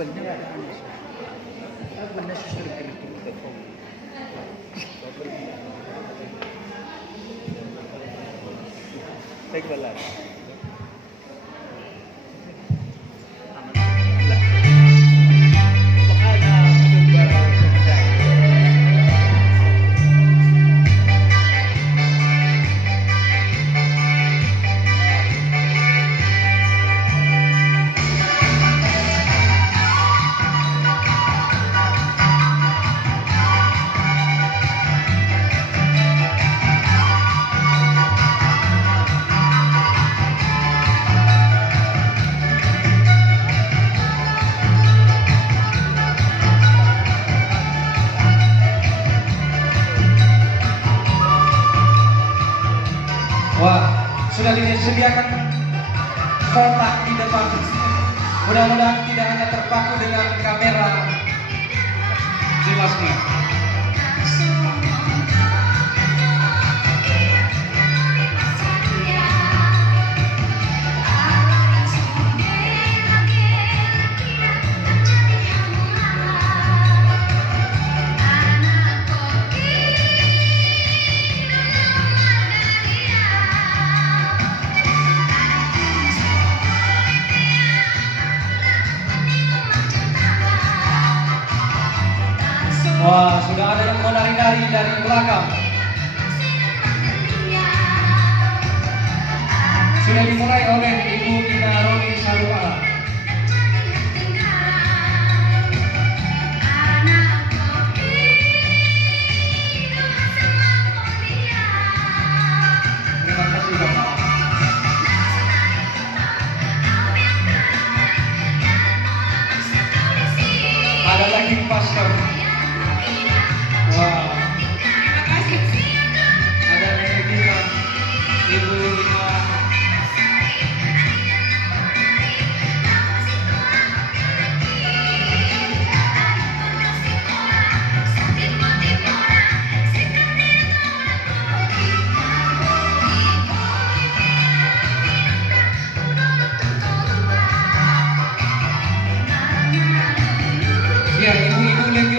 awalnya nggak ada Anas. Benar sih sering kali itu telepon. Baik balas. Wah, sudah disediakan kotak di depan. Mudah-mudahan tidak hanya terpaku dengan kamera jelasnya. Wah, sudah ada yang menari-nari dari belakang. Sudah dimulai oleh Ibu Gina Roni Sarua. Terima kasih Bapak. Ada lagi pastor. Wah, terima kasih. Ada Nenek Gina, Ibu Gina. Ya, ibu-ibu lagi